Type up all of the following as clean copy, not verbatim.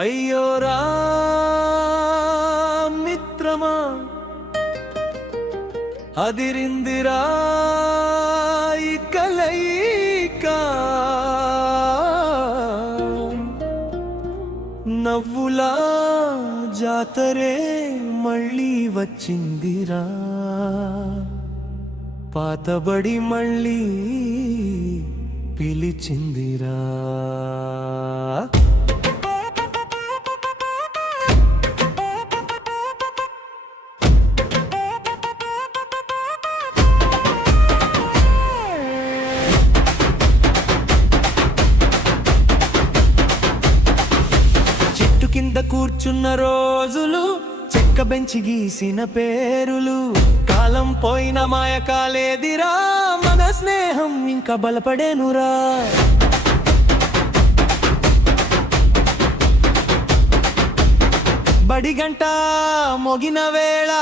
అయ్యోరా మిత్రమా అదిరిందిరా ఈ కలయిక నవ్వులా జాతరే మళ్ళీ వచ్చిందిరా పాతబడి మళ్ళీ పిలిచిందిరా కింద కూర్చున్న రోజులు చెక్క బెంచి గీసిన పేరులు కాలం పోయిన మాయ కాలేదిరా మన స్నేహం ఇంకా బలపడేనురా బడిగంట మోగిన వేళ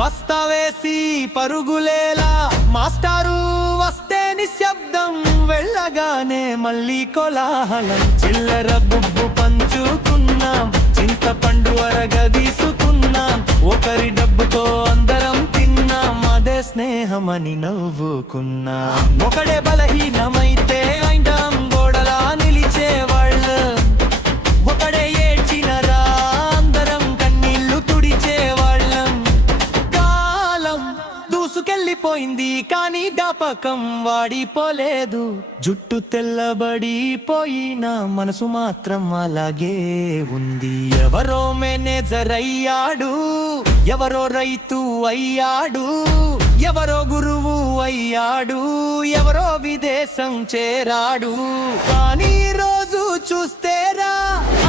బస్తా వేసి పరుగులేలా మాస్టారు వస్తే నిశ్శబ్దం వెళ్ళగానే మళ్ళీ కోలాహలం చిల్లర బుబ్బు పంచుకున్నాం చింతపండు అరగదీసుకున్నాం ఒకరి డబ్బుతో అందరం తిన్నాం అదే స్నేహమని నవ్వుకున్నాం ఒకడే బలహీనమైతే అయినాం గోడలా నిలిచేవాళ్ళం ఒకడే ఏడ్చినరా అందరం కన్నీళ్లు తుడిచేవాళ్ళం కాలం దూసుకెళ్ళిపోయింది కానీ జ్ఞాపకం వాడిపోలేదు జుట్టు తెల్లబడిపోయిన మనసు మాత్రం అలాగే ఉంది ఎవరో మేనేజర్ అయ్యాడు ఎవరో రైతు అయ్యాడు ఎవరో గురువు అయ్యాడు ఎవరో విదేశం చేరాడు కానీ రోజు చూస్తేరా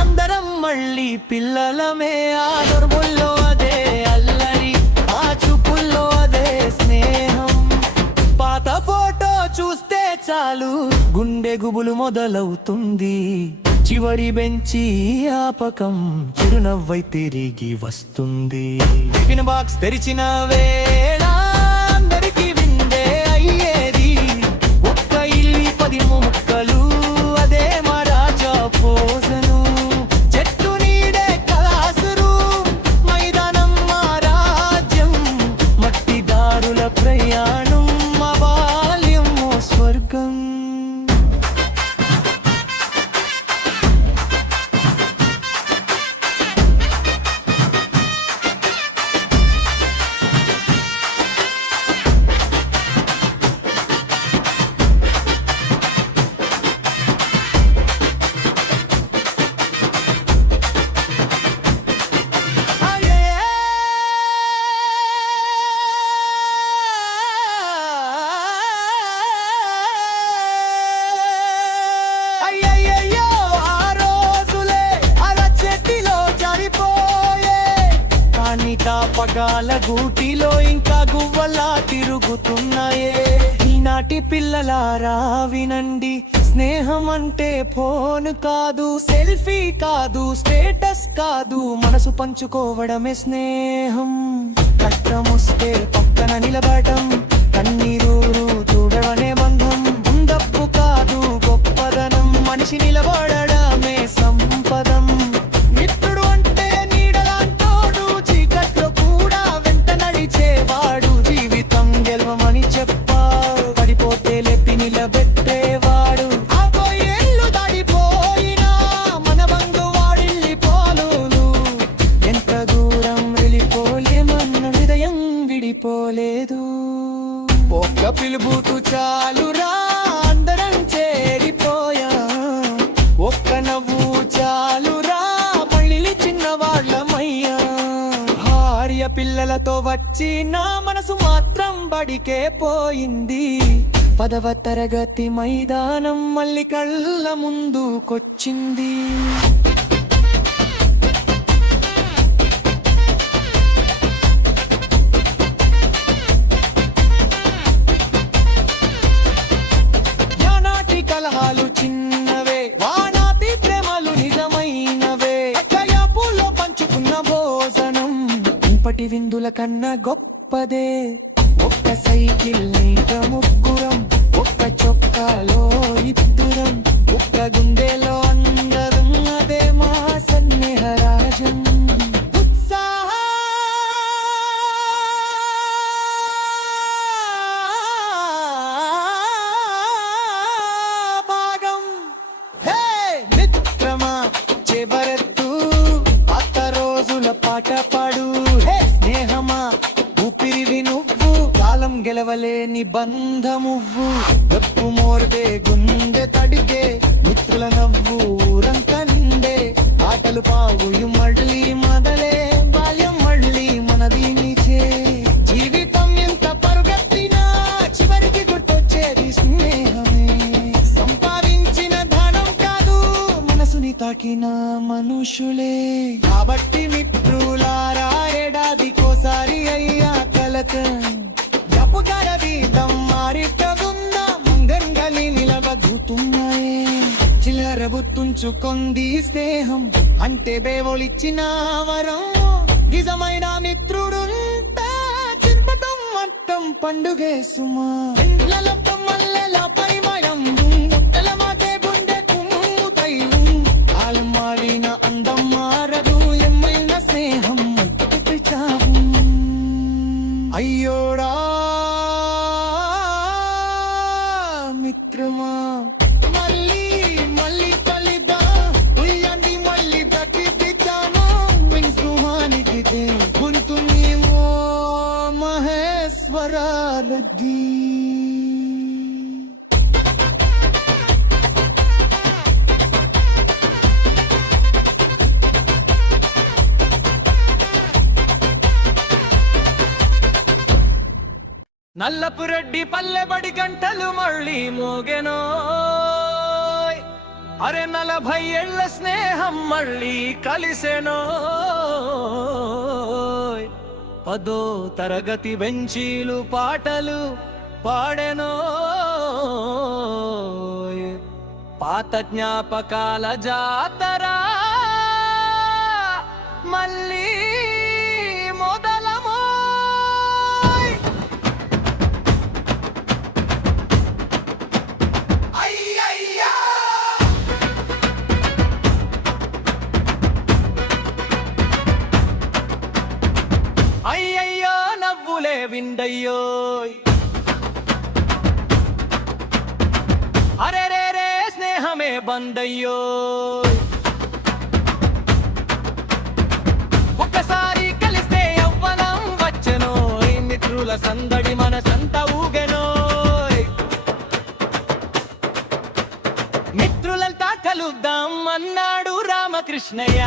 అందరం మళ్ళీ పిల్లలమే ఆ దొరువుల్లో అదే అల్లరి ఆ చూపుల్లో అదే స్నేహం పాత ఫోటో చూస్తే చాలు గుండె గుబులు మొదలవుతుంది చివరి బెంచి ఆపకం చిరునవ్వై తిరిగి వస్తుంది టిఫిన్ బాక్స్ తెరిచిన వేళ అందరికి విందే అయ్యేది ఒక్క ఇల్లి 10 ముక్కలు అదే మా రాజా పోసను చెట్టు నీడే కలాసురు మైదానం మా రాజ్యం మట్టి దారుల ప్రయాణం మా బాల్యం స్వర్గం పగాల గూటిలో ఇంకా గువ్వలా తిరుగుతున్నాయే ఈనాటి పిల్లలారా వినండి స్నేహం అంటే ఫోన్ కాదు సెల్ఫీ కాదు స్టేటస్ కాదు మనసు పంచుకోవడమే స్నేహం కష్టమొస్తే పక్కన నిలబడటం కన్నీరు చూడడమే బంధం ముందప్పు కాదు గొప్పదనం మనిషి నిలబడడమే సంపదం మిత్రుడు అంటే నీడలాంటోడు చీకట్లో కూడా వెంట నడిచేవాడు జీవితం గెలవమని చెప్పా పడిపోతే లేపి నిలబెట్టేవాడు ఏళ్ళు దాడిపోయినా మన బంధు వాడిల్లిపోలు ఎంత దూరం వెళ్ళిపోలేమన్న హృదయం విడిపోలేదు ఒక్క పిలుపుతూ చాలురా అందరం చేరిపోయా ఒక్క నవ్వు చాలురా మళ్ళీ చిన్నవాళ్ళమయ్యా భార్య పిల్లలతో వచ్చి నా మనసు మాత్రం బడికే పోయింది 10వ తరగతి మైదానం మళ్ళీ కళ్ళ ముందుకొచ్చింది కలహాలు చిన్నవే వానాతి ప్రేమలు నిజమైనవే కయాపులో పంచుకున్న భోజనం ఇంపటి విందుల కన్నా గొప్పదే ఒక్క సైకిల్ నీట ముగ్గురం ఒక్క చొక్కాలో ఇద్దరం ఒక్క గుండెలో అందరం అదే మా సన్నిహం గెలవలేని బంధమువ్వు గప్పు మోర్దే గుండె తడిగే మిత్రుల నవ్వు ఊరంతా నిండే ఆటలు పావుయు మళ్ళీ మొదలే బాల్యం మళ్ళీ మనది నీచే జీవితం ఎంత పరుగెత్తినా చివరికి గుర్తొచ్చేది స్నేహమే సంపాదించిన ధనం కాదు మనసుని తాకిన మనుషులే కాబట్టి మిత్రులారా ఏడాదికోసారి అయ్యా కలక జపకర వీతం మారిటగున్న మంగంగలి నిలబడుతున్నాయే చిల్లర బుత్తుంచుకొంది స్నేహం అంటే బేవోలిచ్చిన వరం నిజమైన మిత్రుడుంటే చిరుపటం మట్టం పండుగే సుమా ఇండ్లలతో మల్లెల పరిమళం ముట్టల మాటే గుండె కుమ్ముతైలు కాలం మారిన అందం మారదు ఎమ్మైన స్నేహం చావు అయ్యోడా మిత్రమా మళ్ళీ మళ్ళీ కలిదా ఉయ్యండి మళ్ళీ బ్రతికిద్దామా విన్సుహానికి గుంతునేమో మహేశ్వరాలది నల్లపురెడ్డి పల్లెబడి గంటలు మళ్ళీ మోగెనో అరే 40 ఏళ్ల స్నేహం మళ్ళీ కలిసెనో 10వ తరగతి బెంచీలు పాటలు పాడెనో పాత జ్ఞాపకాల జాతర మళ్ళీ మొదలమో అయ్యయ్యో నవ్వులే విండయ్యో అరే రే రే స్నేహమే బందయ్యో ఒక్కసారి కలిస్తే యవ్వనం వచ్చెనో మిత్రుల సందడి మనసంత ఊగెనో మిత్రులంతా కలుద్దాం అన్నాడు రామకృష్ణయ్య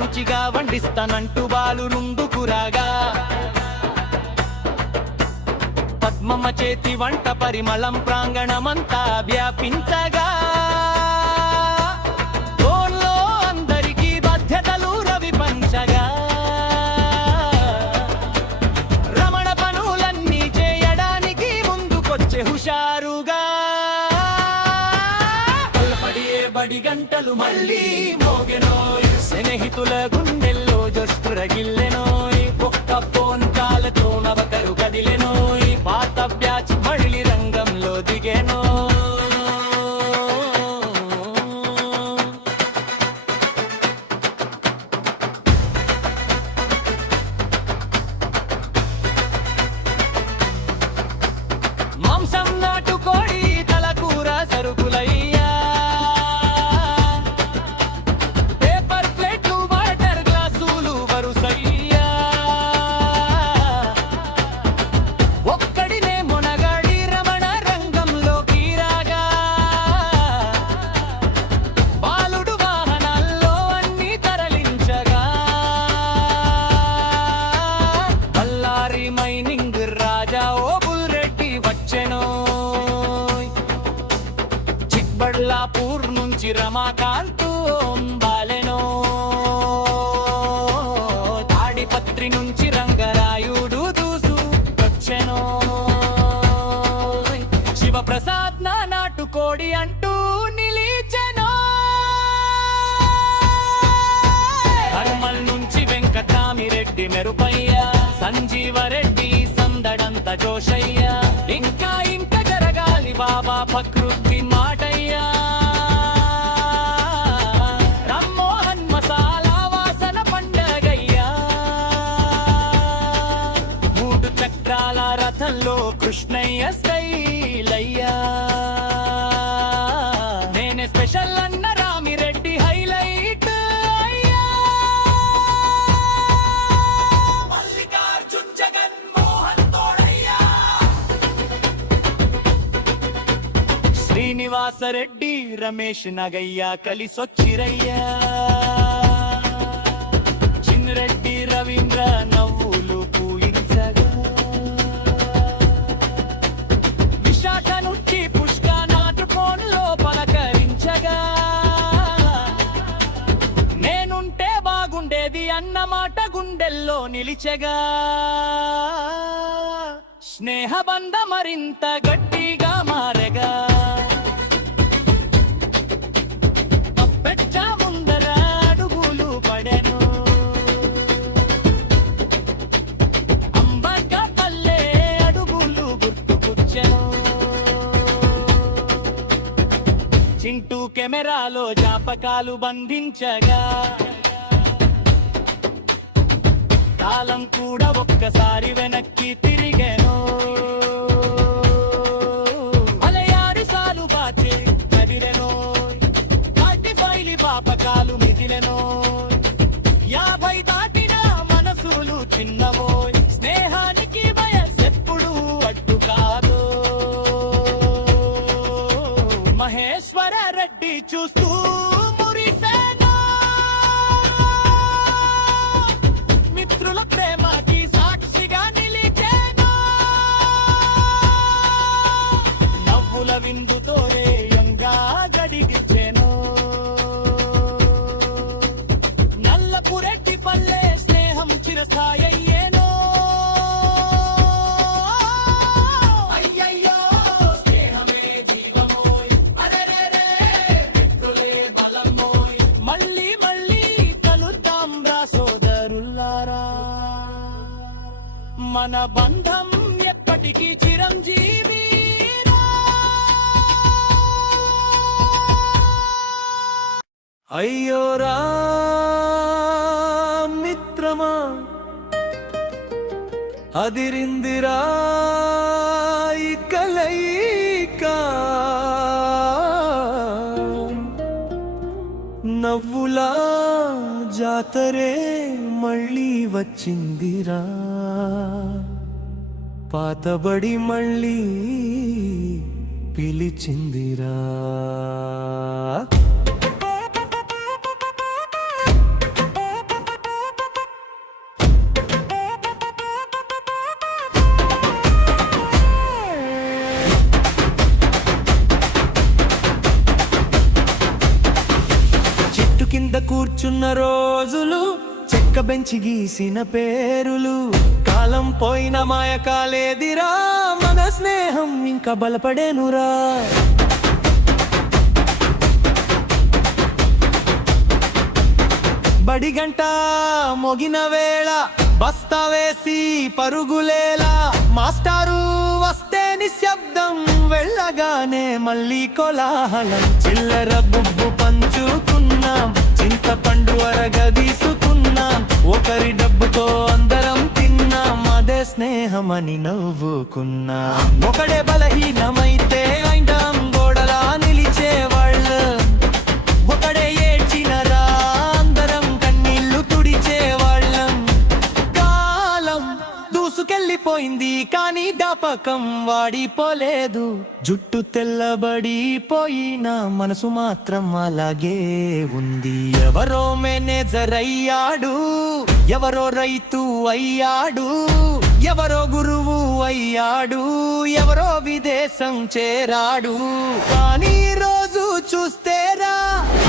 రుచిగా వండిస్తానంటూ బాలు నుండుకు రాగా పద్మమ్మ చేతి వంట పరిమళం ప్రాంగణమంతా వ్యాపించగా తోల్లో అందరికీ బాధ్యతలు రవి పంచగా రమణ పనులన్నీ చేయడానికి ముందుకొచ్చే హుషారుగా పల్లపడియే బడి గంటలు మళ్ళీ మోగెనో స్నేహితుల గుండెల్లో జొస్తురగిల్లెనోయ్ ఒక్క ఫోన్ కాలతో నవకరు కదిలెనోయ్ పాత బ్యాచ్ మళ్ళీ రంగంలో దిగెనో మాంసం నాటుకోడి తలకూర సరుకులయ్యా చిక్బళ్ళాపూర్ నుంచి రమాకాంతు బాలెనో తాడిపత్రి నుంచి రంగరాయుడు దూసు వచ్చెనో శివప్రసాద్ నా నాటుకోడి అంటూ నిలిచెనో కర్మల్ నుంచి వెంకటామిరెడ్డి మెరుపయ్య సంజీవరెడ్డి సందడంత జోషయ్య ఇంకా ఇంకా జరగాలి బాబా ప్రకృతి మాటయ్యా రమ్మో కృష్ణయ్య స్టైల్ అయ్యా నేనే స్పెషల్ అన్న రామిరెడ్డి హైలైట్ అయ్యా మల్లికార్జున్ జగన్ మోహన్ తోడయ్యా శ్రీనివాసరెడ్డి రమేష్ నగయ్య కలిసొచ్చిరయ్యా చిన్రెడ్డి రవీంద్ర నవ్వులు పూయించగా విశాఖ నుంచి పుష్క నాటుకోన్లో పలకరించగా నేనుంటే బాగుండేది అన్నమాట గుండెల్లో నిలిచెగా స్నేహబంధ మరింత గట్టిగా మారెగా అప్పెచ్చ ముందర అడుగులు పడెను అంబర్పల్లె అడుగులు గుర్తుకొచ్చెను చింటూ కెమెరాలో జాపకాలు బంధించగా కాలం కూడా ఒక్కసారి వెనక్కి తిరిగెను అలయారిసాలు బాచి కదిలెను ఫైలి పాపకాలు మిగిలెను 50 దాటిన మనసులు చిన్నవోయ్ స్నేహానికి వయసెప్పుడు అడ్డు కాదు మహేశ్వర రెడ్డి చూస్తూ మురిసేను మిత్రుల ప్రేమకి సాక్షిగా నిలిచేను నవ్వుల విందుతోనే యంగా గడిగిచ్చెను నల్లపురెడ్డి పల్లె స్నేహం చిరస్థాయేనో అయ్యయ్యో స్నేహమే జీవమోయ్ అరెరెరే మిత్రులే బలమోయ్ మళ్ళీ మళ్ళీ కలుద్దాం రా సోదరులారా మన బంధం ఎప్పటికీ చిరంజీవి అయ్యోరా మిత్రమా అదిరిందిరా ఈ కలయిక నవ్వులా జాతరే మళ్ళీ వచ్చిందిరా పాతబడి మళ్ళీ పిలిచిందిరా కింద కూర్చున్న రోజులు చెక్క బెంచి గీసిన పేరులు కాలం పోయిన మాయ కాలేదిరా మన స్నేహం ఇంకా బలపడేనురా బడిగంట మోగిన వేళ బస్తా వేసి పరుగులేలా మాస్టారు వస్తే నిశ్శబ్దం వెళ్ళగానే మళ్ళీ కోలాహలం చిల్లర బుబ్బు పంచుకున్నాం చింతపండు అరగదీసుకున్నాం ఒకరి డబ్బుతో అందరం తిన్నాం అదే స్నేహమని నవ్వుకున్నాం ఒకడే బలహీనమైతే అయినాం గోడలా నిలిచేవాళ్ళు ఒకడే ఏడ్చినరా అందరం కన్నీళ్లు తుడిచేవాళ్ళం కాలం దూసుకెళ్ళిపోయింది కానీ జ్ఞాపకం వాడిపోలేదు జుట్టు తెల్లబడిపోయిన మనసు మాత్రం అలాగే ఉంది ఎవరో మేనేజర్ అయ్యాడు ఎవరో రైతు అయ్యాడు ఎవరో గురువు అయ్యాడు ఎవరో విదేశం చేరాడు కానీ రోజు చూస్తేరా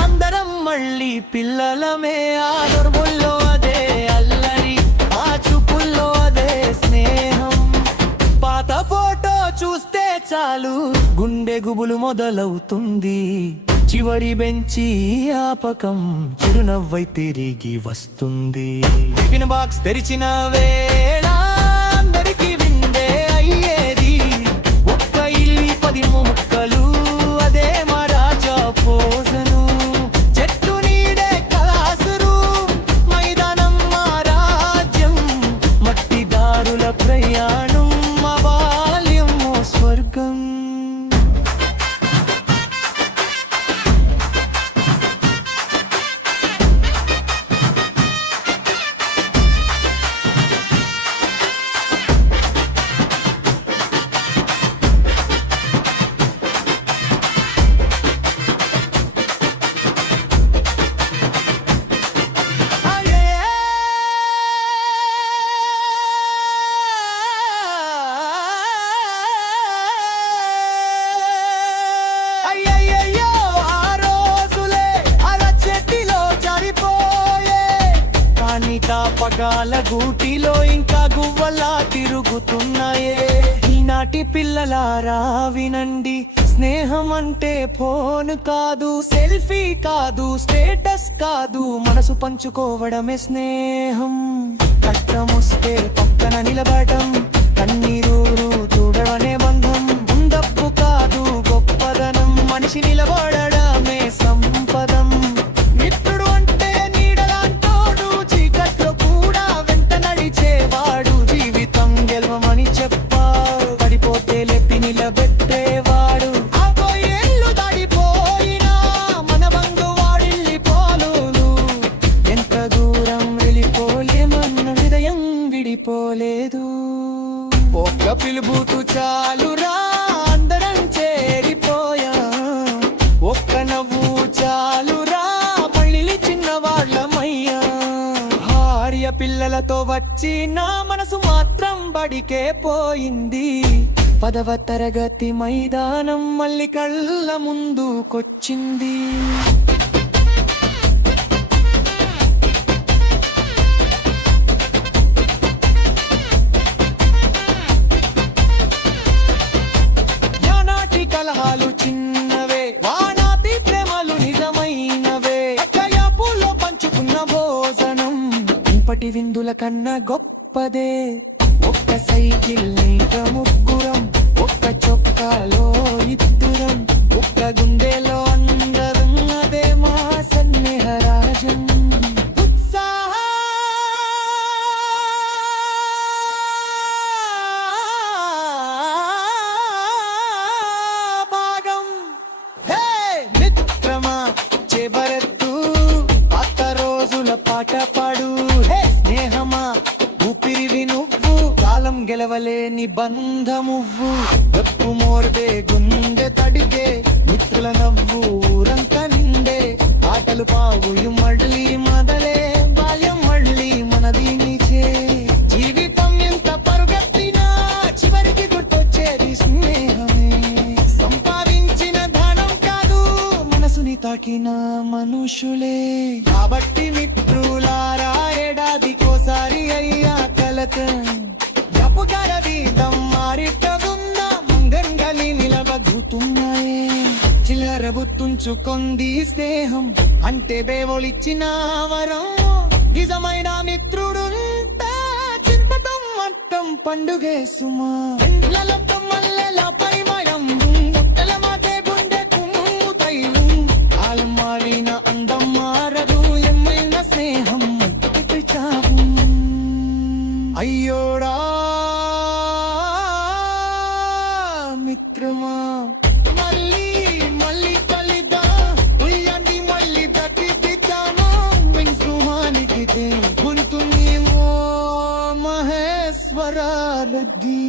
అందరం మళ్ళీ పిల్లలమే ఆ దొరువుల్లో అదే అల్లరి ఆ చూపుల్లో అదే స్నేహం పాత ఫోటో చూస్తే చాలు గుండె గుబులు మొదలవుతుంది చివరి బెంచి ఆపకం చిరునవ్వై తిరిగి వస్తుంది టిఫిన్ బాక్స్ తెరిచిన వేళ అందరికీ విందే అయ్యేది ఒక్క ఇల్లి 10 ముక్కలు అదే మా రాజా భోజనం చెట్టు నీడే క్లాసు రూమ్ మైదానం మా రాజ్యం మట్టి దారుల ప్రయాణం మా బాల్యం పగాల గూటిలో ఇంకా గువ్వలా తిరుగుతున్నాయే. ఈనాటి పిల్లలారా వినండి, స్నేహం అంటే ఫోన్ కాదు, సెల్ఫీ కాదు, స్టేటస్ కాదు, మనసు పంచుకోవడమే స్నేహం. కష్టమొస్తే పక్కన నిలబడటం, కన్నీరు చూడవనే బంధం. డబ్బు కాదు గొప్పదనం, మనిషి నిలబడడమే సంపదం. మిత్రుడు అంటే నీడలాంటోడు, చీకట్లో కూడా వెంట నడిచేవాడు. జీవితం గెలవమని చెప్పాడు, పడిపోతే లేపి నిలబెట్టేవాడు. ఏళ్ళు దాడిపోయినా మన బంధు వాడిల్లిపోలు. ఎంత దూరం వెళ్ళిపోలేమన్న హృదయం విడిపోలేదు. ఒక్క పిలుపుతూ చాలురా అందరం చేరిపోయా, ఒక్క నవ్వు చాలురా మళ్ళీ చిన్నవాళ్ళమయ్యా. భార్య పిల్లలతో వచ్చి నా మనసు మాత్రం బడికే పోయింది. 10వ తరగతి మైదానం మళ్ళీ కళ్ళ ముందుకొచ్చింది. కలహాలు చిన్నవే, వానాతి ప్రేమలు నిజమైనవే. కయాపులో పంచుకున్న భోజనం ఇంపటి విందుల కన్నా గొప్పదే. ఒక్క సైకిల్ నీక ముగ్గురం, ఒక్క చొక్కాలో ఇద్దరం, ఒక్క గుండెలో అందరం, అదే మా సన్నిహరాజం. పాట పాడు హే స్నేహమా, ఊపిరివి నువ్వు, కాలం గెలవలేని బంధమువ్వు. డప్పు మోర్దే గుండె తడిగే, మిత్రుల నవ్వు ఊరంతా నిండే. ఆటలు పావులు మళ్ళీ మొదలే, బాల్యం మళ్ళీ మనది నీచే. జీవితం ఎంత పరుగెత్తినా చివరికి గుర్తొచ్చేది స్నేహమే. సంపాదించిన ధనం కాదు, మనసుని తాకిన మనుషులే. కాబట్టి మిత్రులారా ఏడాదికోసారి అయ్యా కలత జపుకర వీధం మారిటదున్న మంగంగలి నిలబడుతున్నాయే. చిల్లర బుత్తుంచుకొంది స్నేహం అంటే బేవోలిచ్చిన వరం. నిజమైన మిత్రుడుంటే చిర్పటం మట్టం పండుగే సుమా. ఎండ్లలతో మల్లెల పరిమళం, ముట్టల మాటే గుండెకు తైలం. కాలం మారిన అందం మారదు, ఎమ్మైన స్నేహం చావు. అయ్యోడా మిత్రమా, మళ్ళీ మళ్ళీ కలిదా ఉయ్యండి, మళ్ళీ దక్కిద్దామా సుహానికి. గుంతుని మహేశ్వర రెడ్డి.